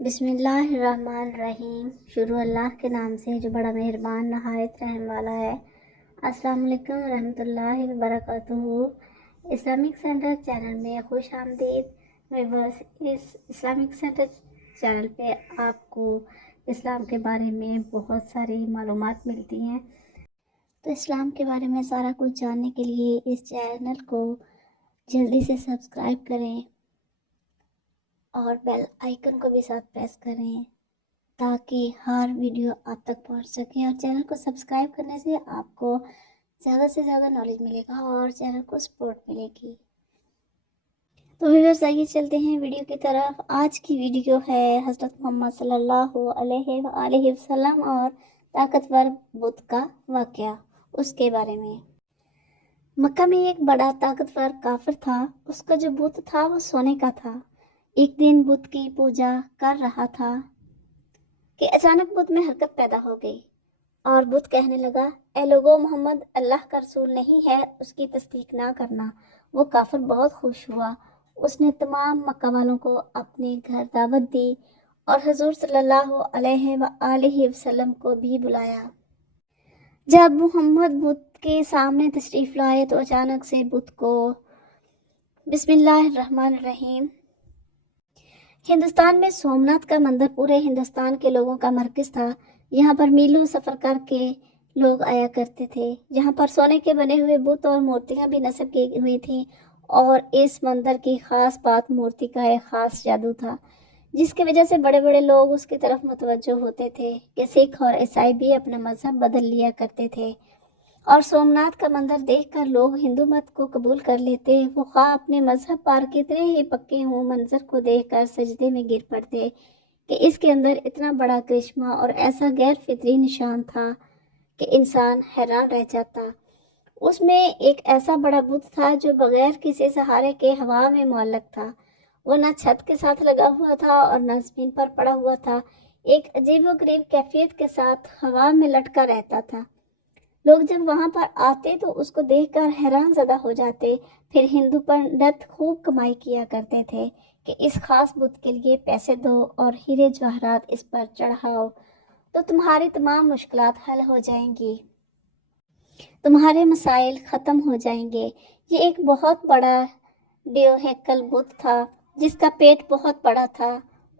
بسم اللہ الرحمن الرحیم۔ شروع اللہ کے نام سے جو بڑا مہربان نہایت رحم والا ہے۔ السلام علیکم ورحمۃ اللہ وبرکاتہ۔ اسلامک سینٹر چینل میں خوش آمدید۔ ویورز، اس اسلامک سینٹر چینل پہ آپ کو اسلام کے بارے میں بہت ساری معلومات ملتی ہیں، تو اسلام کے بارے میں سارا کچھ جاننے کے لیے اس چینل کو جلدی سے سبسکرائب کریں اور بیل آئیکن کو بھی ساتھ پریس کریں تاکہ ہر ویڈیو آپ تک پہنچ سکے، اور چینل کو سبسکرائب کرنے سے آپ کو زیادہ سے زیادہ نالج ملے گا اور چینل کو سپورٹ ملے گی۔ تو ویورز، آئیے چلتے ہیں ویڈیو کی طرف۔ آج کی ویڈیو ہے حضرت محمد صلی اللہ علیہ وآلہ وسلم اور طاقتور بت کا واقعہ، اس کے بارے میں۔ مکہ میں ایک بڑا طاقتور کافر تھا۔ اس کا جو بت تھا وہ سونے کا تھا۔ ایک دن بت کی پوجا کر رہا تھا کہ اچانک بت میں حرکت پیدا ہو گئی اور بت کہنے لگا، اے لوگو، محمد اللہ کا رسول نہیں ہے، اس کی تصدیق نہ کرنا۔ وہ کافر بہت خوش ہوا۔ اس نے تمام مکہ والوں کو اپنے گھر دعوت دی اور حضور صلی اللہ علیہ وآلہ وسلم کو بھی بلایا۔ جب محمد بت کے سامنے تشریف لائے تو اچانک سے بت کو بسم اللہ الرحمن الرحیم۔ ہندوستان میں سومناتھ کا مندر پورے ہندوستان کے لوگوں کا مرکز تھا۔ یہاں پر میلوں سفر کر کے لوگ آیا کرتے تھے۔ یہاں پر سونے کے بنے ہوئے بت اور مورتیاں بھی نصب کی ہوئی تھیں، اور اس مندر کی خاص بات مورتی کا ایک خاص جادو تھا، جس کی وجہ سے بڑے بڑے لوگ اس کی طرف متوجہ ہوتے تھے کہ سکھ اور عیسائی بھی اپنا مذہب بدل لیا کرتے تھے، اور سومناتھ کا مندر دیکھ کر لوگ ہندو مت کو قبول کر لیتے۔ وہ خواہ اپنے مذہب پر کتنے ہی پکے ہوں، منظر کو دیکھ کر سجدے میں گر پڑتے کہ اس کے اندر اتنا بڑا کرشمہ اور ایسا غیر فطری نشان تھا کہ انسان حیران رہ جاتا۔ اس میں ایک ایسا بڑا بت تھا جو بغیر کسی سہارے کے ہوا میں معلق تھا۔ وہ نہ چھت کے ساتھ لگا ہوا تھا اور نہ زمین پر پڑا ہوا تھا، ایک عجیب و غریب کیفیت کے ساتھ ہوا میں لٹکا رہتا تھا۔ لوگ جب وہاں پر آتے تو اس کو دیکھ کر حیران زدہ ہو جاتے۔ پھر ہندو پنڈت خوب کمائی کیا کرتے تھے کہ اس خاص بت کے لیے پیسے دو اور ہیرے جواہرات اس پر چڑھاؤ تو تمہاری تمام مشکلات حل ہو جائیں گی، تمہارے مسائل ختم ہو جائیں گے۔ یہ ایک بہت بڑا ہیکل بت تھا جس کا پیٹ بہت بڑا تھا۔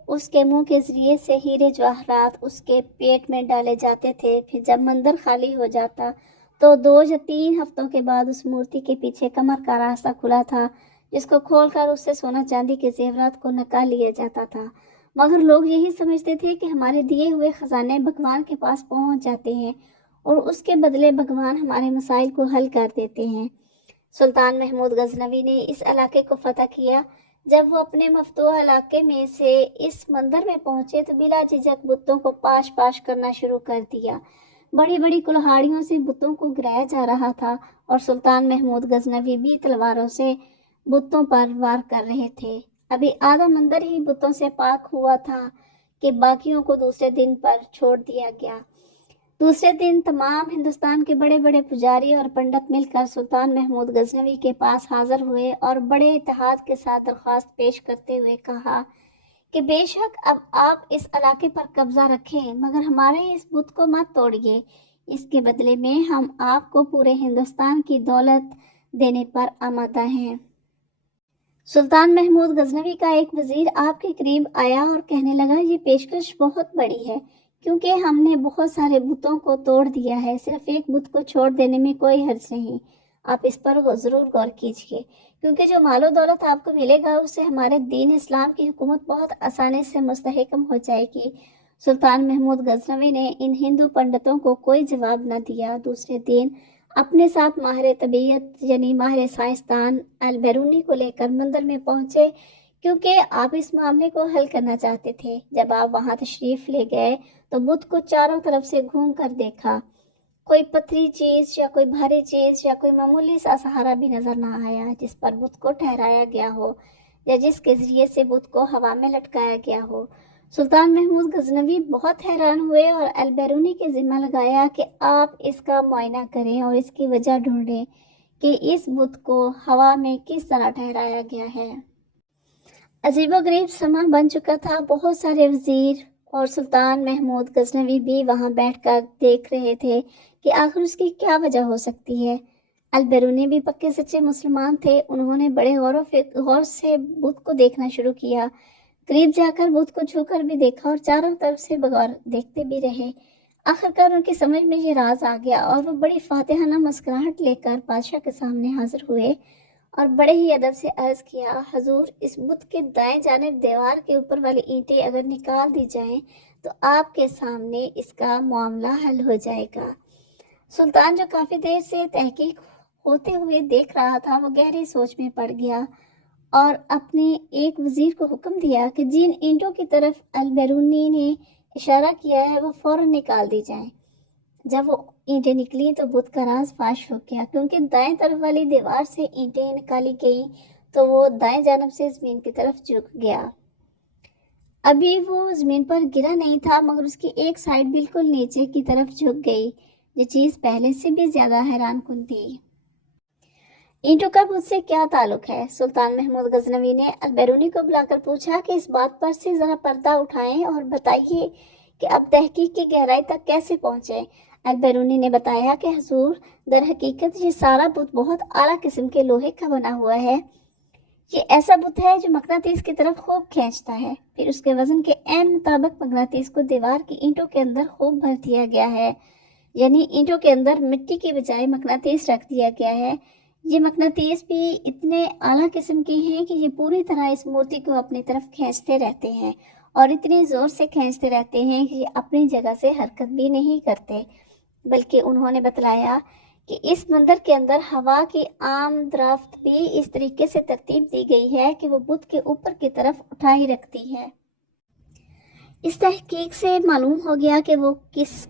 اس کے منہ کے ذریعے سے ہیرے جواہرات اس کے پیٹ میں ڈالے جاتے تھے۔ پھر جب مندر خالی ہو جاتا تو 2 یا 3 ہفتوں کے بعد اس مورتی کے پیچھے کمر کا راستہ کھلا تھا، جس کو کھول کر اس سے سونا چاندی کے زیورات کو نکال لیا جاتا تھا۔ مگر لوگ یہی سمجھتے تھے کہ ہمارے دیے ہوئے خزانے بھگوان کے پاس پہنچ جاتے ہیں اور اس کے بدلے بھگوان ہمارے مسائل کو حل کر دیتے ہیں۔ سلطان محمود غزنوی نے اس علاقے کو فتح کیا۔ جب وہ اپنے مفتوح علاقے میں سے اس مندر میں پہنچے تو بلا جھجک بتوں کو پاش پاش کرنا شروع کر دیا۔ بڑی بڑی کلہاڑیوں سے بتوں کو گرایا جا رہا تھا، اور سلطان محمود غزنوی بھی تلواروں سے بتوں پر وار کر رہے تھے۔ ابھی آدھا مندر ہی بتوں سے پاک ہوا تھا کہ باقیوں کو دوسرے دن پر چھوڑ دیا گیا۔ دوسرے دن تمام ہندوستان کے بڑے بڑے پجاری اور پنڈت مل کر سلطان محمود غزنوی کے پاس حاضر ہوئے اور بڑے اتحاد کے ساتھ درخواست پیش کرتے ہوئے کہا کہ بے شک اب آپ اس علاقے پر قبضہ رکھیں، مگر ہمارے اس بت کو مت توڑیے۔ اس کے بدلے میں ہم آپ کو پورے ہندوستان کی دولت دینے پر آمادہ ہیں۔ سلطان محمود غزنوی کا ایک وزیر آپ کے قریب آیا اور کہنے لگا، یہ پیشکش بہت بڑی ہے، کیونکہ ہم نے بہت سارے بتوں کو توڑ دیا ہے، صرف ایک بت کو چھوڑ دینے میں کوئی حرج نہیں۔ آپ اس پر ضرور غور کیجیے، کیونکہ جو مال و دولت آپ کو ملے گا اس سے ہمارے دین اسلام کی حکومت بہت آسانی سے مستحکم ہو جائے گی۔ سلطان محمود غزنوی نے ان ہندو پنڈتوں کو کوئی جواب نہ دیا۔ دوسرے دن اپنے ساتھ ماہر طبیعت یعنی ماہر سائنسدان البیرونی کو لے کر مندر میں پہنچے، کیونکہ آپ اس معاملے کو حل کرنا چاہتے تھے۔ جب آپ وہاں تشریف لے گئے تو بت کو چاروں طرف سے گھوم کر دیکھا۔ کوئی پتھری چیز یا کوئی بھاری چیز یا کوئی معمولی سا سہارا بھی نظر نہ آیا جس پر بت کو ٹھہرایا گیا ہو یا جس کے ذریعے سے بت کو ہوا میں لٹکایا گیا ہو۔ سلطان محمود غزنوی بہت حیران ہوئے اور البیرونی کے ذمہ لگایا کہ آپ اس کا معائنہ کریں اور اس کی وجہ ڈھونڈیں کہ اس بت کو ہوا میں کس طرح ٹھہرایا گیا ہے۔ عجیب و غریب سما بن چکا تھا. بہت سارے وزیر اور سلطان محمود غزنوی بھی وہاں بیٹھ کر دیکھ رہے تھے کہ آخر اس کی کیا وجہ ہو سکتی ہے. البیرونی بھی پکے سچے مسلمان تھے. انہوں نے بڑے غور سے بت کو دیکھنا شروع کیا. قریب جا کر بت کو چھو کر بھی دیکھا اور چاروں طرف سے بغور دیکھتے بھی رہے. آخرکار ان کی سمجھ میں یہ راز آ گیا اور وہ بڑی فاتحانہ مسکراہٹ لے کر بادشاہ کے سامنے حاضر ہوئے اور بڑے ہی ادب سے عرض کیا، حضور، اس بت کے دائیں جانب دیوار کے اوپر والی اینٹیں اگر نکال دی جائیں تو آپ کے سامنے اس کا معاملہ حل ہو جائے گا. سلطان، جو کافی دیر سے تحقیق ہوتے ہوئے دیکھ رہا تھا، وہ گہری سوچ میں پڑ گیا اور اپنے ایک وزیر کو حکم دیا کہ جن اینٹوں کی طرف البیرونی نے اشارہ کیا ہے وہ فوراً نکال دی جائیں. جب وہ اینٹیں نکلی تو بت کا راز فاش ہو گیا، کیونکہ دائیں طرف والی دیوار سے اینٹیں نکالی گئیں تو وہ دائیں جانب سے زمین کی طرف جھک گیا. ابھی وہ زمین پر گرا نہیں تھا مگر اس کی ایک سائیڈ بالکل نیچے کی طرف جھک گئی. یہ چیز پہلے سے بھی زیادہ حیران کن تھی. اینٹوں کا بت سے کیا تعلق ہے؟ سلطان محمود غزنوی نے البیرونی کو بلا کر پوچھا کہ اس بات پر سے ذرا پردہ اٹھائیں اور بتائیے کہ اب تحقیق کی گہرائی تک کیسے پہنچے. البیرونی نے بتایا کہ حضور، در حقیقت یہ سارا بت بہت اعلیٰ قسم کے لوہے کا بنا ہوا ہے. یہ ایسا بت ہے جو مقناطیس کی طرف خوب کھینچتا ہے. پھر اس کے وزن کے عین مطابق مقناطیس کو دیوار کی اینٹوں کے اندر خوب بھر دیا گیا ہے. یعنی اینٹوں کے اندر مٹی کی بجائے مقناطیس رکھ دیا گیا ہے. یہ مقناطیس بھی اتنے اعلیٰ قسم کے ہیں کہ یہ پوری طرح اس مورتی کو اپنی طرف کھینچتے رہتے ہیں اور اتنی زور سے کھینچتے رہتے ہیں کہ یہ اپنی جگہ سے حرکت بھی نہیں کرتے. بلکہ انہوں نے بتلایا کہ اس مندر کے اندر ہوا کی عام درافت بھی اس طریقے سے ترتیب دی گئی ہے کہ وہ بت کے اوپر کی طرف اٹھائی رکھتی ہے. اس تحقیق سے معلوم ہو گیا کہ وہ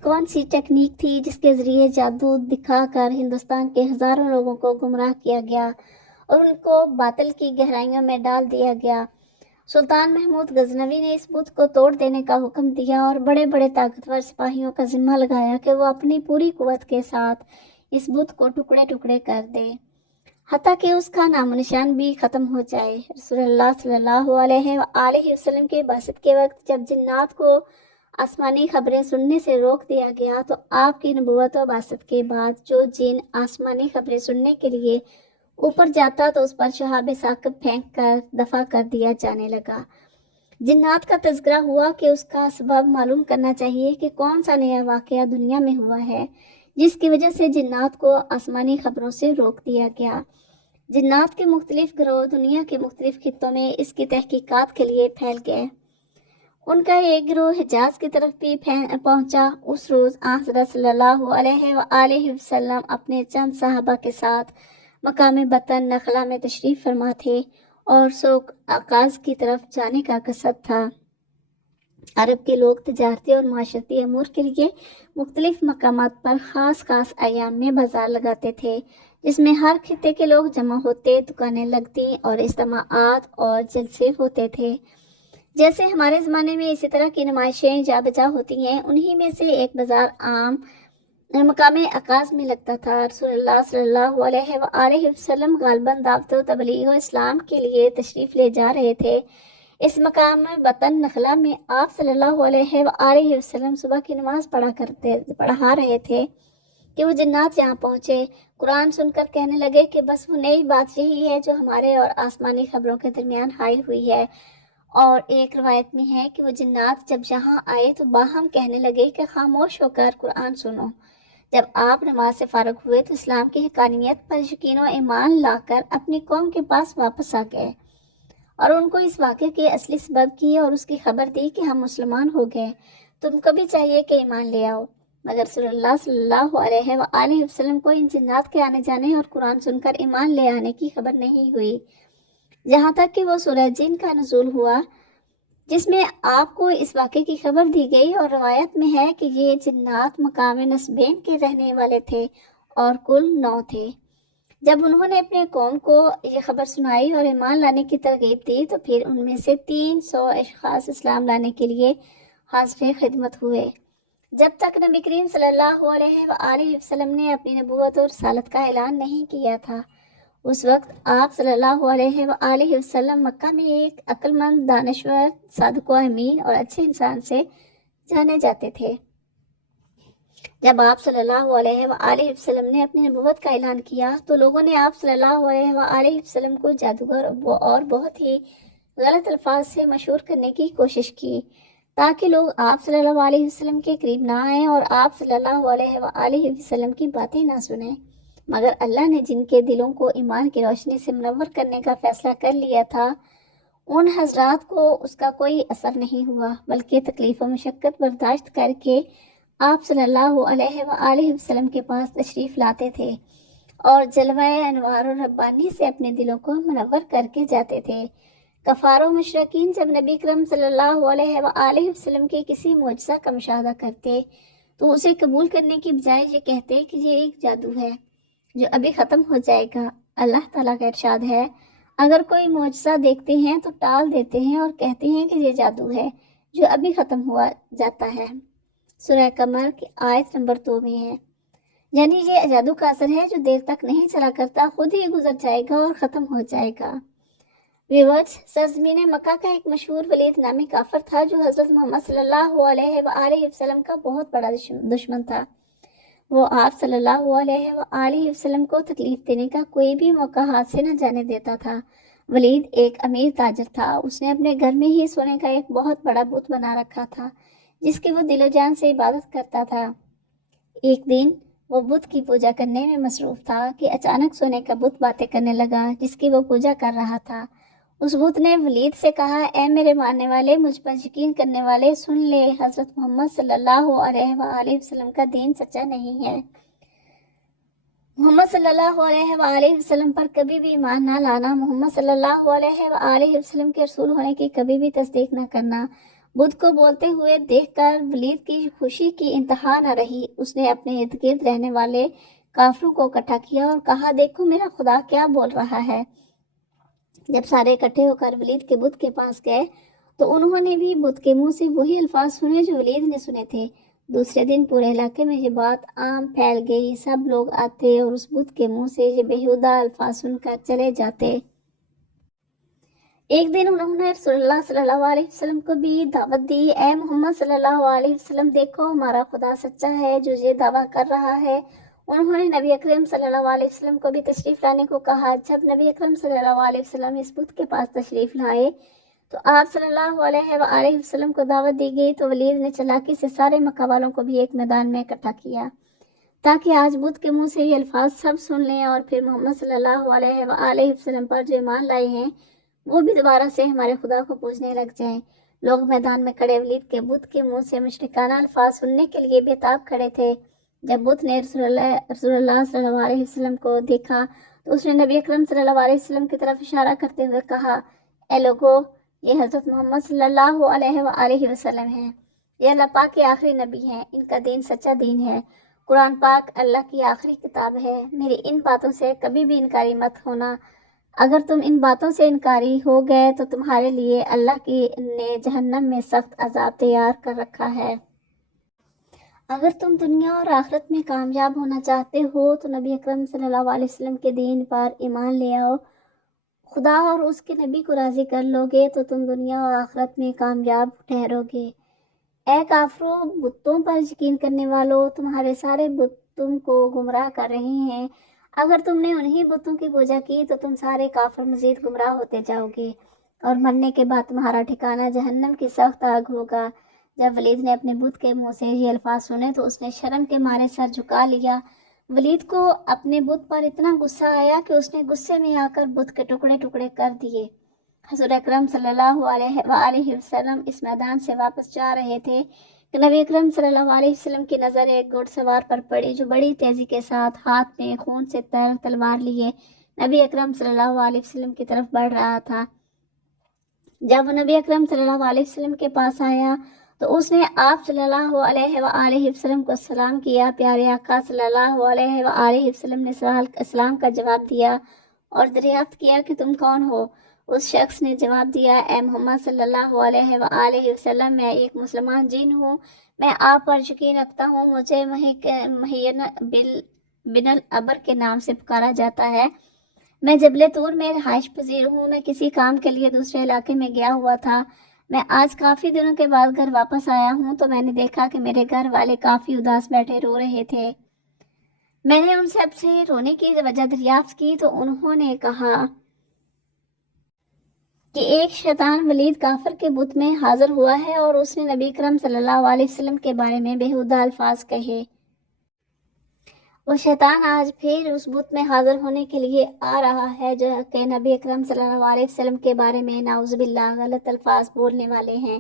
کون سی ٹیکنیک تھی جس کے ذریعے جادو دکھا کر ہندوستان کے ہزاروں لوگوں کو گمراہ کیا گیا اور ان کو باطل کی گہرائیوں میں ڈال دیا گیا. سلطان محمود غزنوی نے اس بت کو توڑ دینے کا حکم دیا اور بڑے بڑے طاقتور سپاہیوں کا ذمہ لگایا کہ وہ اپنی پوری قوت کے ساتھ اس بت کو ٹکڑے ٹکڑے کر دے، حتیٰ کہ اس کا نام و نشان بھی ختم ہو جائے. رسول اللہ صلی اللہ علیہ وآلہ وسلم کے بعثت کے وقت جب جنات کو آسمانی خبریں سننے سے روک دیا گیا تو آپ کی نبوت و بعثت کے بعد جو جن آسمانی خبریں سننے کے لیے اوپر جاتا تو اس پر شہاب ثاقب پھینک کر دفع کر دیا جانے لگا. جنات کا تذکرہ ہوا کہ اس کا سبب معلوم کرنا چاہیے کہ کون سا نیا واقعہ دنیا میں ہوا ہے جس کی وجہ سے جنات کو آسمانی خبروں سے روک دیا گیا. جنات کے مختلف گروہ دنیا کے مختلف خطوں میں اس کی تحقیقات کے لیے پھیل گئے. ان کا ایک گروہ حجاز کی طرف بھی پہنچا. اس روز حضرت صلی اللہ علیہ وآلہ وسلم اپنے چند صحابہ کے ساتھ مقام بطن نخلا میں تشریف فرما تھے اور سوق آغاز کی طرف جانے کا قصد تھا. عرب کے لوگ تجارتی اور معاشرتی امور کے لیے مختلف مقامات پر خاص ایام میں بازار لگاتے تھے جس میں ہر خطے کے لوگ جمع ہوتے، دکانیں لگتی اور اجتماعات اور جلسے ہوتے تھے. جیسے ہمارے زمانے میں اسی طرح کی نمائشیں جا بجا ہوتی ہیں، انہی میں سے ایک بازار عام مقام عکاظ میں لگتا تھا. رسول اللہ صلی اللہ علیہ وآلہ وسلم غالباً دعوت و تبلیغ و اسلام کے لیے تشریف لے جا رہے تھے. اس مقام بطن نخلا میں آپ صلی اللہ علیہ وآلہ وسلم صبح کی نماز پڑھا رہے تھے کہ وہ جنات یہاں پہنچے. قرآن سن کر کہنے لگے کہ بس وہ نئی بات یہی ہے جو ہمارے اور آسمانی خبروں کے درمیان حائل ہوئی ہے. اور ایک روایت میں ہے کہ وہ جنات جب یہاں آئے تو باہم کہنے لگے کہ خاموش ہو کر قرآن سنو. جب آپ نماز سے فارغ ہوئے تو اسلام کی حقانیت پر یقین و ایمان لا کر اپنی قوم کے پاس واپس آ گئے اور ان کو اس واقعے کے اصلی سبب کی اور اس کی خبر دی کہ ہم مسلمان ہو گئے، تم کو بھی چاہیے کہ ایمان لے آؤ. مگر رسول اللہ صلی اللہ علیہ وآلہ وسلم کو ان جنات کے آنے جانے اور قرآن سن کر ایمان لے آنے کی خبر نہیں ہوئی، جہاں تک کہ وہ سورہ جن کا نزول ہوا جس میں آپ کو اس واقعے کی خبر دی گئی. اور روایت میں ہے کہ یہ جنات مقام نسبین کے رہنے والے تھے اور کل 9 تھے. جب انہوں نے اپنے قوم کو یہ خبر سنائی اور ایمان لانے کی ترغیب دی تو پھر ان میں سے 300 اشخاص اسلام لانے کے لیے حاضر خدمت ہوئے. جب تک نبی کریم صلی اللہ علیہ وآلہ وسلم نے اپنی نبوت اور رسالت کا اعلان نہیں کیا تھا اس وقت آپ صلی اللہ علیہ وآلہ وسلم مکہ میں ایک عقل مند، دانشور، صادق و امین اور اچھے انسان سے جانے جاتے تھے۔ جب آپ صلی اللہ علیہ وآلہ وسلم نے اپنی نبوت کا اعلان کیا تو لوگوں نے آپ صلی اللہ علیہ وآلہ وسلم کو جادوگر اور بہت ہی غلط الفاظ سے مشہور کرنے کی کوشش کی تاکہ لوگ آپ صلی اللہ علیہ وسلم کے قریب نہ آئیں اور آپ صلی اللہ علیہ وآلہ وسلم کی باتیں نہ سنیں۔ مگر اللہ نے جن کے دلوں کو ایمان کی روشنی سے منور کرنے کا فیصلہ کر لیا تھا، ان حضرات کو اس کا کوئی اثر نہیں ہوا، بلکہ تکلیف و مشقت برداشت کر کے آپ صلی اللہ علیہ وآلہ وسلم کے پاس تشریف لاتے تھے اور جلوہ انوار و ربانی سے اپنے دلوں کو منور کر کے جاتے تھے۔ کفار و مشرکین جب نبی کرم صلی اللہ علیہ وآلہ وسلم کے کسی معجزہ کا مشاہدہ کرتے تو اسے قبول کرنے کی بجائے یہ کہتے کہ یہ ایک جادو ہے جو ابھی ختم ہو جائے گا۔ اللہ تعالیٰ کا ارشاد ہے، اگر کوئی معجزہ دیکھتے ہیں تو ٹال دیتے ہیں اور کہتے ہیں کہ یہ جادو ہے جو ابھی ختم ہوا جاتا ہے۔ سورہ قمر کی آیت نمبر 2 میں ہے، یعنی یہ جادو کا اثر ہے جو دیر تک نہیں چلا کرتا، خود ہی گزر جائے گا اور ختم ہو جائے گا۔ ویورز، سرزمین مکہ کا ایک مشہور ولید نامی کافر تھا جو حضرت محمد صلی اللہ علیہ وآلہ وسلم کا بہت بڑا دشمن تھا۔ وہ آپ صلی اللہ علیہ وآلہ وسلم کو تکلیف دینے کا کوئی بھی موقع ہاتھ سے نہ جانے دیتا تھا۔ ولید ایک امیر تاجر تھا، اس نے اپنے گھر میں ہی سونے کا ایک بہت بڑا بت بنا رکھا تھا جس کی وہ دل و جان سے عبادت کرتا تھا۔ ایک دن وہ بت کی پوجا کرنے میں مصروف تھا کہ اچانک سونے کا بت باتیں کرنے لگا جس کی وہ پوجا کر رہا تھا۔ اس بت نے ولید سے کہا، اے میرے ماننے والے، مجھ پر یقین کرنے والے، سن لے، حضرت محمد صلی اللہ علیہ وآلہ وسلم کا دین سچا نہیں ہے۔ محمد صلی اللہ علیہ وآلہ وسلم پر کبھی بھی ایمان نہ لانا، محمد صلی اللہ علیہ وآلہ وسلم کے رسول ہونے کی کبھی بھی تصدیق نہ کرنا۔ بدھ کو بولتے ہوئے دیکھ کر ولید کی خوشی کی انتہا نہ رہی۔ اس نے اپنے ارد گرد رہنے والے کافروں کو اکٹھا کیا اور کہا، دیکھو میرا خدا کیا بول رہا ہے۔ جب سارے اکٹھے ہو کر ولید کے بت کے پاس گئے تو انہوں نے بھی بت کے منہ سے وہی الفاظ سنے جو ولید نے سنے تھے۔ دوسرے دن پورے علاقے میں یہ بات عام پھیل گئی، سب لوگ آتے اور اس بت کے منہ سے یہ بےہودہ الفاظ سن کر چلے جاتے۔ ایک دن انہوں نے رسول اللہ صلی اللہ علیہ وسلم کو بھی دعوت دی، اے محمد صلی اللہ علیہ وسلم، دیکھو ہمارا خدا سچا ہے جو یہ دعویٰ کر رہا ہے۔ انہوں نے نبی اکرم صلی اللہ علیہ وسلم کو بھی تشریف لانے کو کہا۔ جب نبی اکرم صلی اللہ علیہ وسلم اس بت کے پاس تشریف لائے تو آپ صلی اللہ علیہ وآلہ وسلم کو دعوت دی گئی تو ولید نے چالاکی سے سارے مکہ والوں کو بھی ایک میدان میں اکٹھا کیا تاکہ آج بت کے منہ سے یہ الفاظ سب سن لیں اور پھر محمد صلی اللہ علیہ وآلہ وسلم پر جو ایمان لائے ہیں وہ بھی دوبارہ سے ہمارے خدا کو پوجنے لگ جائیں۔ لوگ میدان میں کھڑے ولید کے بت کے منہ سے مشرکانہ الفاظ سننے کے لیے بے تاب کھڑے تھے۔ جب بت نے رسول اللہ صلی اللہ علیہ وسلم کو دیکھا تو اس نے نبی اکرم صلی اللہ علیہ وسلم کی طرف اشارہ کرتے ہوئے کہا، اے لوگو، یہ حضرت محمد صلی اللہ علیہ وآلہ وسلم ہیں، یہ اللہ پاک کے آخری نبی ہیں، ان کا دین سچا دین ہے، قرآن پاک اللہ کی آخری کتاب ہے، میری ان باتوں سے کبھی بھی انکاری مت ہونا، اگر تم ان باتوں سے انکاری ہو گئے تو تمہارے لیے اللہ نے جہنم میں سخت عذاب تیار کر رکھا ہے۔ اگر تم دنیا اور آخرت میں کامیاب ہونا چاہتے ہو تو نبی اکرم صلی اللہ علیہ وسلم کے دین پر ایمان لے آؤ، خدا اور اس کے نبی کو راضی کر لو گے تو تم دنیا اور آخرت میں کامیاب ٹھہرو گے۔ اے کافرو، بتوں پر یقین کرنے والو، تمہارے سارے بت تم کو گمراہ کر رہے ہیں۔ اگر تم نے انہی بتوں کی پوجا کی تو تم سارے کافر مزید گمراہ ہوتے جاؤ گے اور مرنے کے بعد تمہارا ٹھکانہ جہنم کی سخت آگ ہوگا۔ جب ولید نے اپنے بت کے منہ سے یہ الفاظ سنے تو اس نے شرم کے مارے سر جھکا لیا۔ ولید کو اپنے بت پر اتنا غصہ آیا کہ اس نے غصے میں آ کر بت کے ٹکڑے ٹکڑے کر دیے۔ حضور اکرم صلی اللہ علیہ وآلہ وسلم اس میدان سے واپس جا رہے تھے کہ نبی اکرم صلی اللہ علیہ وسلم کی نظر ایک گھوڑ سوار پر پڑی جو بڑی تیزی کے ساتھ ہاتھ میں خون سے تر تلوار لیے نبی اکرم صلی اللہ علیہ وسلم کی طرف بڑھ رہا تھا۔ جب وہ نبی اکرم صلی اللہ علیہ وسلم کے پاس آیا تو اس نے آپ صلی اللہ علیہ وآلہ وسلم کو سلام کیا۔ پیارے آقا صلی اللہ علیہ وآلہ وسلم نے اسلام کا جواب دیا اور دریافت کیا کہ تم کون ہو؟ اس شخص نے جواب دیا، اے محمد صلی اللہ علیہ وآلہ وسلم، میں ایک مسلمان جن ہوں، میں آپ پر یقین رکھتا ہوں، مجھے مہین بن العبر کے نام سے پکارا جاتا ہے، میں جبل طور میں رہائش پذیر ہوں. میں کسی کام کے لیے دوسرے علاقے میں گیا ہوا تھا. میں آج کافی دنوں کے بعد گھر واپس آیا ہوں تو میں نے دیکھا کہ میرے گھر والے کافی اداس بیٹھے رو رہے تھے. میں نے ان سب سے رونے کی وجہ دریافت کی تو انہوں نے کہا کہ ایک شیطان ولید کافر کے بت میں حاضر ہوا ہے اور اس نے نبی کرم صلی اللہ علیہ وسلم کے بارے میں بیہودہ الفاظ کہے. وہ شیطان آج پھر اس بت میں حاضر ہونے کے لیے آ رہا ہے جو کہ نبی اکرم صلی اللہ علیہ وسلم کے بارے میں نعوذ باللہ غلط الفاظ بولنے والے ہیں.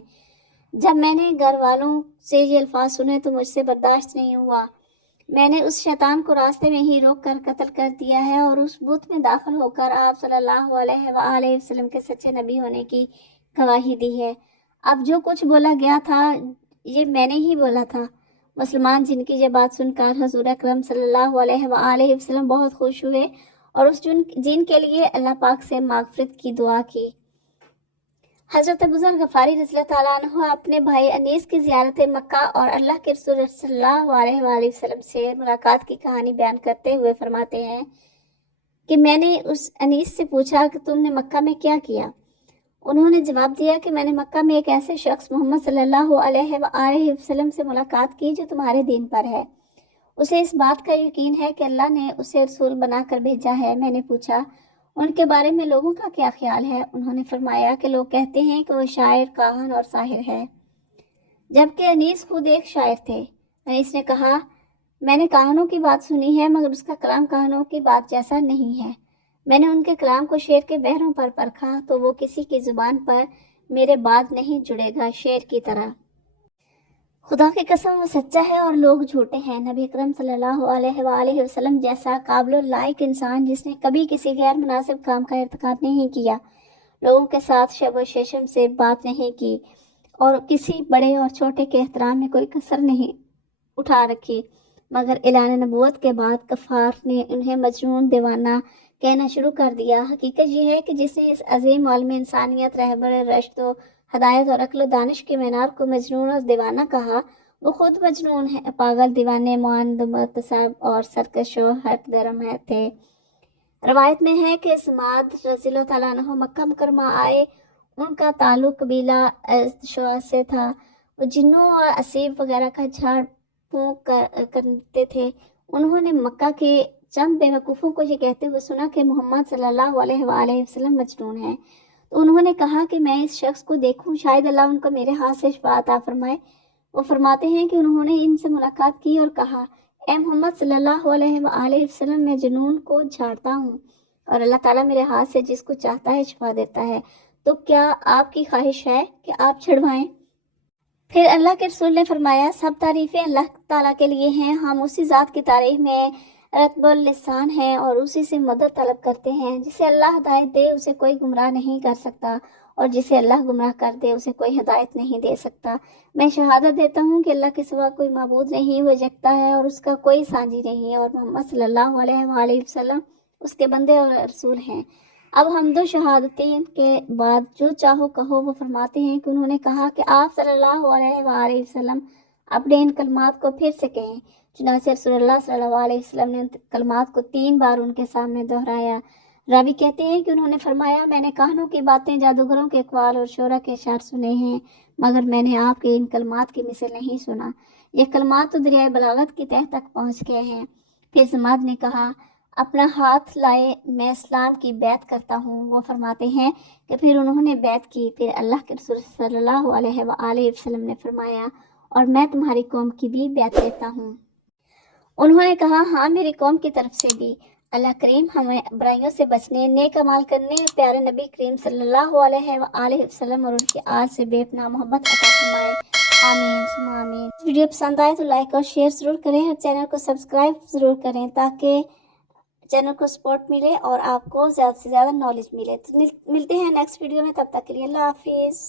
جب میں نے گھر والوں سے یہ الفاظ سنے تو مجھ سے برداشت نہیں ہوا. میں نے اس شیطان کو راستے میں ہی روک کر قتل کر دیا ہے اور اس بت میں داخل ہو کر آپ صلی اللہ علیہ وآلہ وسلم کے سچے نبی ہونے کی گواہی دی ہے. اب جو کچھ بولا گیا تھا یہ میں نے ہی بولا تھا. مسلمان جن کی یہ بات سن کر حضور اکرم صلی اللہ علیہ وآلہ وسلم بہت خوش ہوئے اور اس جن کے لیے اللہ پاک سے مغفرت کی دعا کی. حضرت ابو ذر غفاری رضی اللہ تعالیٰ عنہ اپنے بھائی انیس کی زیارت مکہ اور اللہ کے رسول صلی اللہ علیہ وآلہ وسلم سے ملاقات کی کہانی بیان کرتے ہوئے فرماتے ہیں کہ میں نے اس انیس سے پوچھا کہ تم نے مکہ میں کیا کیا؟ انہوں نے جواب دیا کہ میں نے مکہ میں ایک ایسے شخص محمد صلی اللہ علیہ وآلہ وسلم سے ملاقات کی جو تمہارے دین پر ہے. اسے اس بات کا یقین ہے کہ اللہ نے اسے رسول بنا کر بھیجا ہے. میں نے پوچھا ان کے بارے میں لوگوں کا کیا خیال ہے؟ انہوں نے فرمایا کہ لوگ کہتے ہیں کہ وہ شاعر، کاہن اور ساحر ہے، جبکہ انیس خود ایک شاعر تھے. انیس نے کہا میں نے کاہنوں کی بات سنی ہے مگر اس کا کلام کاہنوں کی بات جیسا نہیں ہے. میں نے ان کے کلام کو شعر کے بحروں پر پرکھا تو وہ کسی کی زبان پر میرے بعد نہیں جڑے گا شعر کی طرح. خدا کی قسم وہ سچا ہے اور لوگ جھوٹے ہیں. نبی اکرم صلی اللہ علیہ وآلہ وسلم جیسا قابل الائق انسان جس نے کبھی کسی غیر مناسب کام کا ارتکاب نہیں کیا، لوگوں کے ساتھ شب و ششم سے بات نہیں کی اور کسی بڑے اور چھوٹے کے احترام میں کوئی کسر نہیں اٹھا رکھی، مگر اعلان نبوت کے بعد کفار نے انہیں مجنون، دیوانہ کہنا شروع کر دیا. حقیقت یہ ہے کہ جس نے اس عظیم عالم انسانیت، رہبر رشد و ہدایت اور عقل و دانش کے مینار کو مجنون اور دیوانہ کہا، وہ خود مجنون ہے، پاگل، دیوانے، معاند، متصب اور سرکش و ہٹ درم تھے. روایت میں ہے کہ سماد رضی اللہ تعالیٰ عنہ مکہ مکرمہ آئے. ان کا تعلق قبیلہ ازدشوا سے تھا. وہ جنوں اور اسیب وغیرہ کا جھاڑ پھونک کرتے تھے. انہوں نے مکہ کے چند بے وقوفوں کو یہ کہتے ہوئے سنا کہ محمد صلی اللہ علیہ وآلہ وسلم مجنون ہے. تو انہوں نے کہا کہ میں اس شخص کو دیکھوں، شاید اللہ ان کو میرے ہاتھ سے شفا عطا فرمائے. وہ فرماتے ہیں کہ انہوں نے ان سے ملاقات کی اور کہا اے محمد صلی اللہ علیہ وآلہ وسلم، میں جنون کو جھاڑتا ہوں اور اللہ تعالیٰ میرے ہاتھ سے جس کو چاہتا ہے شفا دیتا ہے. تو کیا آپ کی خواہش ہے کہ آپ چھڑوائیں؟ پھر اللہ کے رسول نے فرمایا سب تعریفیں اللہ تعالیٰ کے لیے ہیں. ہم اسی ذات کی تعریف میں رتب اللسان ہیں اور اسی سے مدد طلب کرتے ہیں. جسے اللہ ہدایت دے اسے کوئی گمراہ نہیں کر سکتا اور جسے اللہ گمراہ کر دے اسے کوئی ہدایت نہیں دے سکتا. میں شہادت دیتا ہوں کہ اللہ کے سوا کوئی معبود نہیں، وہ یکتا ہے اور اس کا کوئی سانجی نہیں، اور محمد صلی اللہ علیہ وآلہ وسلم اس کے بندے اور رسول ہیں. اب حمد و شہادتین کے بعد جو چاہو کہو. وہ فرماتے ہیں کہ انہوں نے کہا کہ آپ صلی اللہ علیہ وآلہ وسلم اپنے ان کلمات کو پھر سے کہیں. چنانچہ رسول اللہ صلی اللہ علیہ وسلم نے ان کلمات کو 3 بار ان کے سامنے دہرایا. راوی کہتے ہیں کہ انہوں نے فرمایا میں نے کاہنوں کی باتیں، جادوگروں کے اقوال اور شعراء کے اشعار سنے ہیں مگر میں نے آپ کے ان کلمات کی مثل نہیں سنا. یہ کلمات تو دریائے بلاغت کی تہ تک پہنچ گئے ہیں. پھر سماد نے کہا اپنا ہاتھ لائے، میں اسلام کی بیعت کرتا ہوں. وہ فرماتے ہیں کہ پھر انہوں نے بیعت کی. پھر اللہ کے رسول صلی اللہ علیہ وآلہ وسلم نے فرمایا اور میں تمہاری قوم کی بھی بیعت لیتا ہوں. انہوں نے کہا ہاں میری قوم کی طرف سے بھی. اللہ کریم ہمیں برائیوں سے بچنے، نیک اعمال کرنے، پیارے نبی کریم صلی اللہ علیہ وآلہ وسلم اور ان کی آل سے بے پناہ محبت عطا فرمائے. آمین ثم آمین. ویڈیو پسند آئے تو لائک اور شیئر ضرور کریں اور چینل کو سبسکرائب ضرور کریں تاکہ چینل کو سپورٹ ملے اور آپ کو زیادہ سے زیادہ نالج ملے. تو ملتے ہیں نیکسٹ ویڈیو میں، تب تک کے لیے اللہ حافظ.